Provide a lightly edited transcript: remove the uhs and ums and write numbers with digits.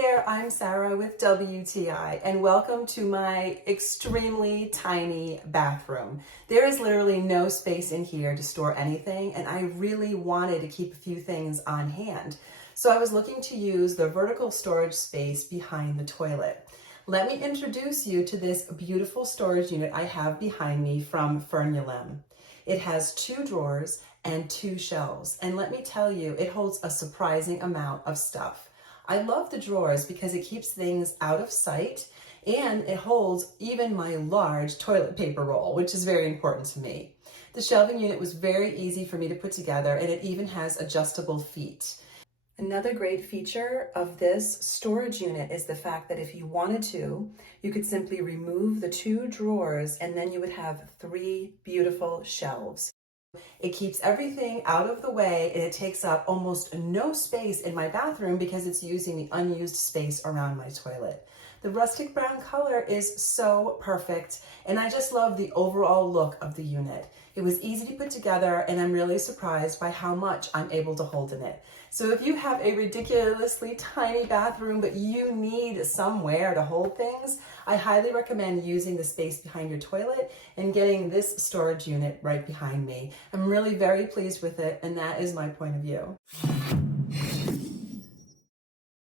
there, I'm Sarah with WTI and welcome to my extremely tiny bathroom. There is literally no space in here to store anything and I really wanted to keep a few things on hand. So I was looking to use the vertical storage space behind the toilet. Let me introduce you to this beautiful storage unit I have behind me from Furnulem. It has 2 drawers and 2 shelves, and let me tell you, it holds a surprising amount of stuff. I love the drawers because it keeps things out of sight and it holds even my large toilet paper roll, which is very important to me. The shelving unit was very easy for me to put together and it even has adjustable feet. Another great feature of this storage unit is the fact that if you wanted to, you could simply remove the 2 drawers and then you would have 3 beautiful shelves. It keeps everything out of the way and it takes up almost no space in my bathroom because it's using the unused space around my toilet. The rustic brown color is so perfect and I just love the overall look of the unit. It was easy to put together and I'm really surprised by how much I'm able to hold in it. So if you have a ridiculously tiny bathroom but you need somewhere to hold things, I highly recommend using the space behind your toilet and getting this storage unit right behind me. I'm really very pleased with it and that is my point of view.